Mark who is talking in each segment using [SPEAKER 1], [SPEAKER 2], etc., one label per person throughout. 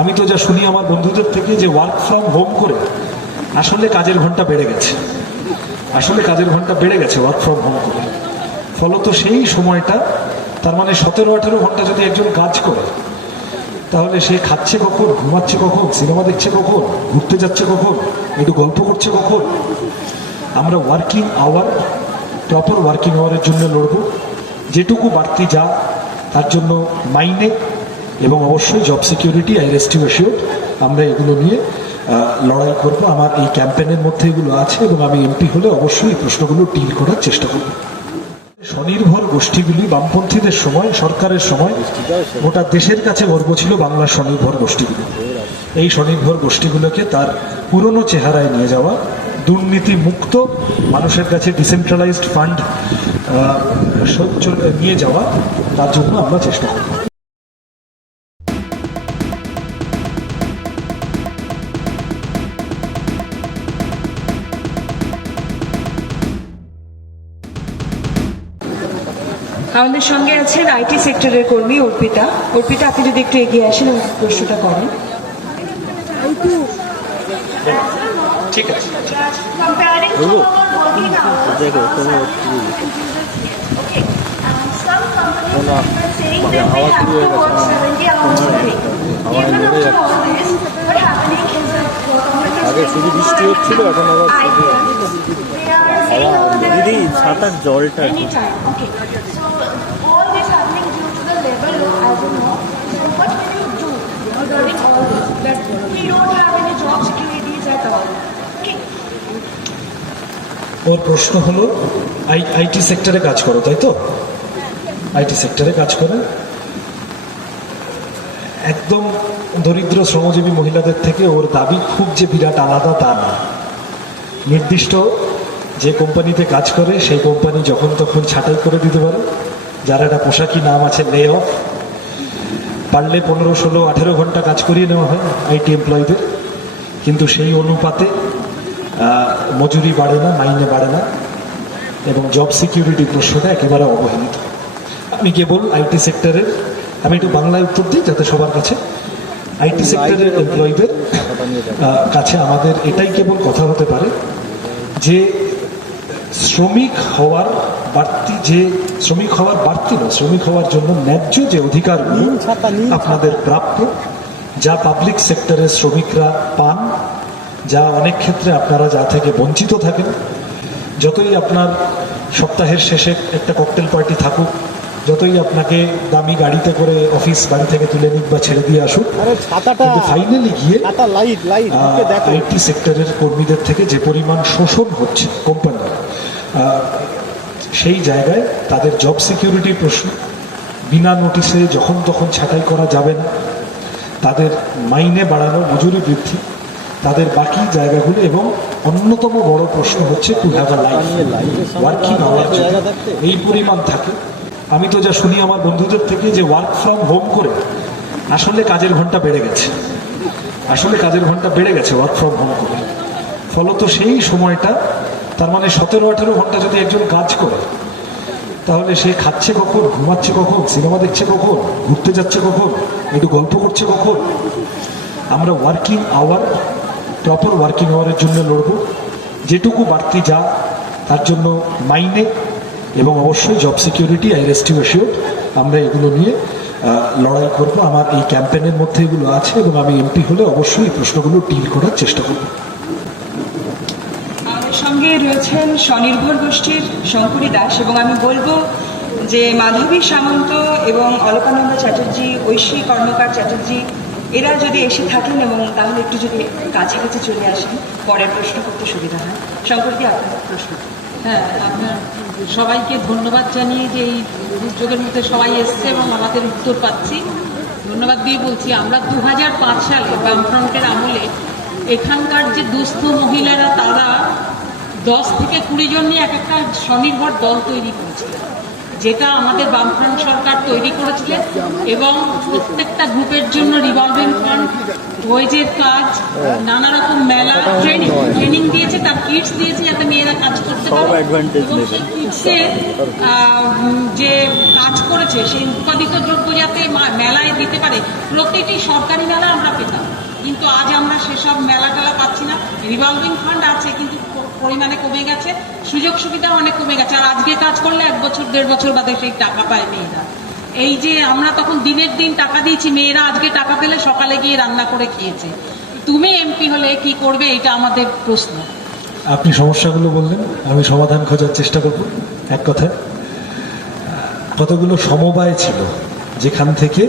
[SPEAKER 1] আমি তো যা শুনি আমার বন্ধুদের থেকে যে ওয়ার্ক ফ্রম হোম করে, আসলে কাজের ঘণ্টা বেড়ে গেছে। আসলে কাজের ঘণ্টা বেড়ে গেছে ওয়ার্ক ফ্রম হোম করে। ফলত সেই সময়টা, তার মানে সতেরো, আঠেরো ঘণ্টা যদি একজন কাজ করে, তাহলে সে খাচ্ছে কখন, ঘুমাচ্ছে কখন, সিনেমা দেখছে কখন, ঘুরতে যাচ্ছে কখন, একটু গল্প করছে কখন? আমরা ওয়ার্কিং আওয়ার প্রপার ওয়ার্কিং আওয়ারের জন্য লড়ব। যেটুকু বাড়তি যা, তার জন্য মাইনে এবং অবশ্যই জব সিকিউরিটি আই রেস্টিউ অ্যাসিওর আমরা এগুলো নিয়ে লড়াই করব। আমার এই ক্যাম্পেনের মধ্যে এগুলো আছে এবং আমি এমপি হলে অবশ্যই এই প্রশ্নগুলো ডিল করার চেষ্টা করব। স্বনির্ভর গোষ্ঠীগুলি বামপন্থীদের সময়, সরকারের সময়, গোটা দেশের কাছে গর্ব ছিল বাংলার স্বনির্ভর গোষ্ঠীগুলি। এই স্বনির্ভর গোষ্ঠীগুলোকে তার পুরনো চেহারায় নিয়ে যাওয়া দুর্নীতি মুক্ত মানুষের কাছে ডিসেন্ট্রালাইজড ফান্ড নিয়ে যাওয়া, তার জন্য আমরা চেষ্টা করব।
[SPEAKER 2] আমাদের সঙ্গে আছেন আইটি সেক্টরের কর্মী অর্পিতা। অর্পিতা আপনি যদি একটু এগিয়ে আসেন আমাকে প্রশ্নটা করেন
[SPEAKER 3] জলটা
[SPEAKER 4] So what will you do all? That we don't have any job securities at all.
[SPEAKER 1] ওর প্রশ্ন হলো, আই, আইটি সেক্টরে কাজ করো, তাই তো আইটি সেক্টরে কাজ করে একদম দরিদ্র শ্রমজীবী মহিলাদের থেকে ওর দাবি খুব যে বিরাট আলাদা তা না নির্দিষ্ট যে কোম্পানিতে কাজ করে, সেই কোম্পানি যখন তখন ছাঁটাই করে দিতে পারে যার একটা পোশাকি নাম আছে লে অফ পারলে পনেরো ষোলো আঠেরো ঘণ্টা কাজ করিয়ে নেওয়া হয় আইটি এমপ্লয়ীদের। কিন্তু সেই অনুপাতে মজুরি বাড়ে না মাইনে বাড়ে না এবং জব সিকিউরিটি প্রশ্নটা একেবারে অবহেলিত। আমি কেবল আইটি সেক্টরের আমি একটু বাংলায় উত্তর দিই যাতে সবার কাছে। আইটি সেক্টরের এমপ্লয়ীদের কাছে আমাদের এটাই কেবল কথা হতে পারে যে শ্রমিক হওয়ার বাড়তি যে শ্রমিক হওয়ার বাড়তি না শ্রমিক হওয়ার জন্য ন্যায্য যে অধিকারগুলো আপনাদের প্রাপ্য যা পাবলিক সেক্টরের শ্রমিকরা পান যা অনেক ক্ষেত্রে আপনারা যা থেকে বঞ্চিত থাকেন। যতই আপনার সপ্তাহের শেষে একটা ককটেল পার্টি থাকুক যতই আপনাকে দামি গাড়িতে করে অফিস বাড়ি থেকে তুলে নিক বা ছেড়ে দিয়ে আসুক কিন্তু ফাইনালি গিয়ে আইটি সেক্টরের কর্মীদের থেকে যে পরিমাণ শোষণ হচ্ছে কোম্পানি সেই জায়গায় তাদের জব সিকিউরিটি প্রশ্ন। বিনা নোটিশে যখন তখন ছাঁটাই করা যাবে না। তাদের মাইনে বাড়ানো, মজুরি বৃদ্ধি। তাদের বাকি জায়গাগুলো এবং অন্যতম বড় প্রশ্ন হচ্ছে to have a life working hour এই পরিমাণ থাকে। আমি তো যা শুনি আমার বন্ধুদের থেকে যে ওয়ার্ক ফ্রম হোম করে, আসলে কাজের ঘণ্টা বেড়ে গেছে। আসলে কাজের ঘণ্টা বেড়ে গেছে ওয়ার্ক ফ্রম হোম করে। ফলত সেই সময়টা তার মানে সতেরো আঠেরো ঘণ্টা যদি একজন কাজ করে, তাহলে সে খাচ্ছে কখন, ঘুমাচ্ছে কখন, সিনেমা দেখছে কখন, ঘুরতে যাচ্ছে কখন, একটু গল্প করছে কখন? আমরা ওয়ার্কিং আওয়ার প্রপার ওয়ার্কিং আওয়ারের জন্য লড়ব। যেটুকু বাড়তি যা, তার জন্য মাইনে এবং অবশ্যই জব সিকিউরিটি আই রেস্টিউ অ্যাসিওর আমরা এগুলো নিয়ে লড়াই করব। আমার এই ক্যাম্পেনের মধ্যে এগুলো আছে এবং আমি এমপি হলে অবশ্যই এই প্রশ্নগুলো ডিল করার চেষ্টা করব।
[SPEAKER 2] সঙ্গে রয়েছেন স্বনির্ভর গোষ্ঠীর শঙ্করী দাস এবং আমি বলব যে মাধবী সামন্ত এবং অলকানন্দ চ্যাটার্জি, ঐশী কর্মকার চ্যাটার্জি, এরা যদি এসে থাকেন এবং তাহলে একটু যদি কাছাকাছি চলে আসেন, পরের প্রশ্ন করতে সুবিধা হয়। শঙ্করদি, আপনার প্রশ্ন।
[SPEAKER 5] হ্যাঁ আপনার সবাইকে ধন্যবাদ জানিয়ে যে এই দুর্যোগের মধ্যে সবাই এসছে এবং আমাদের উত্তর পাচ্ছি। ধন্যবাদ দিয়ে বলছি, আমরা দু হাজার পাঁচ সালে বামফ্রন্টের আমলে এখানকার যে দুস্থ মহিলারা, তারা দশ থেকে কুড়ি জন নিয়ে এক একটা স্বনির্ভর দল তৈরি করেছিল যেটা আমাদের বামফ্রন্ট সরকার তৈরি করেছিলেন এবং প্রত্যেকটা গ্রুপের জন্য রিভলভিং ফান্ড ওয়েজের কাজ নানা রকম মেলা ট্রেনিং ট্রেনিং দিয়েছে তার কিটস দিয়েছে যাতে মেয়েরা কাজ করতে পারে। এবং সেই কিটসে যে কাজ করেছে সেই উৎপাদিত দ্রব্য যাতে মেলায় দিতে পারে প্রতিটি সরকারি মেলা আমরা পেতাম। কিন্তু আজ আমরা সেসব মেলা টেলা পাচ্ছি না। রিভলভিং ফান্ড আছে কিন্তু পরিমাণে কমে গেছে, সুযোগ সুবিধা অনেক কমে গেছে। আর আজকে কাজ করলে এক বছর, দেড় বছর বাদে সেই টাকা পায় মেয়েরা। এই যে আমরা তখন দিনের দিন টাকা দিয়েছি, মেয়েরা আজকে টাকা পেলে সকালে গিয়ে রান্না করে খেয়েছে। তুমি এমপি হলে কি করবে, এটা আমাদের প্রশ্ন।
[SPEAKER 1] আপনি সমস্যাগুলো বললেন, আমি সমাধান খোঁজার চেষ্টা করব, এক কথায়। কতগুলো সমবায় ছিল, যেখান থেকে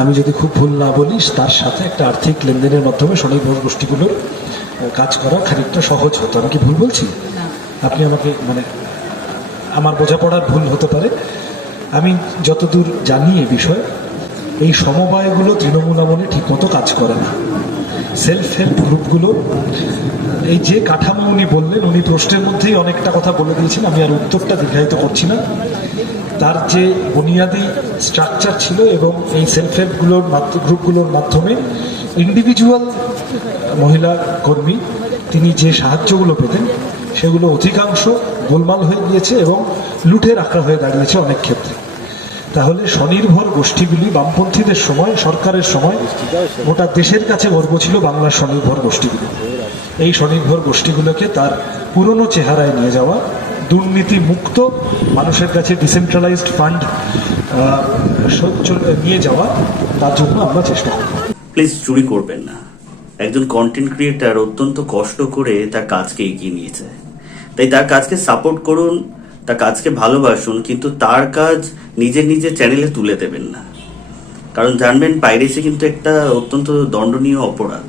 [SPEAKER 1] আমি যদি খুব ভুল না বলি তার সাথে একটা আর্থিক লেনদেনের মাধ্যমে স্বনির্ভর গোষ্ঠীগুলোর কাজ করা খানিকটা সহজ হতো। আমি কি ভুল বলছি? আপনি আমাকে মানে আমার বোঝাপড়ার ভুল হতে পারে। আমি যতদূর জানি এ বিষয়ে এই সমবায়গুলো তৃণমূল আমলে ঠিকমতো কাজ করে না। সেলফ হেল্প গ্রুপগুলো এই যে কাঠামো উনি বললেন উনি প্রশ্নের মধ্যেই অনেকটা কথা বলে দিয়েছেন আমি আর উত্তরটা দীর্ঘায়িত করছি না। তার যে বুনিয়াদি স্ট্রাকচার ছিল এবং এই সেলফ হেল্পগুলোর গ্রুপগুলোর মাধ্যমে ইন্ডিভিজুয়াল মহিলা কর্মী, তিনি যে সাহায্যগুলো পেতেন, সেগুলো অধিকাংশ গোলমাল হয়ে গিয়েছে এবং লুটে রাখা হয়ে দাঁড়িয়েছে অনেক ক্ষেত্রে। তাহলে স্বনির্ভর গোষ্ঠীগুলি বামপন্থীদের সময়, সরকারের সময় গোটা দেশের কাছে গর্ব ছিল বাংলার স্বনির্ভর গোষ্ঠীগুলি। এই স্বনির্ভর গোষ্ঠীগুলোকে তার পুরনো চেহারায় নিয়ে যাওয়া দুর্নীতি মুক্ত মানুষের কাছে ডিসেন্ট্রালাইজড ফান্ড নিয়ে যাওয়া, তার জন্য আমরা চেষ্টা
[SPEAKER 6] প্লিজ চুরি করবেন না। একজন কন্টেন্ট ক্রিয়েটার অত্যন্ত কষ্ট করে তার কাজকে এগিয়ে নিয়েছে তাই তার কাজকে সাপোর্ট করুন, তার কাজকে ভালোবাসুন, কিন্তু তার কাজ নিজের নিজের চ্যানেলে তুলে দেবেন না। কারণ জানবেন পাইরেসি কিন্তু একটা অত্যন্ত দণ্ডনীয় অপরাধ।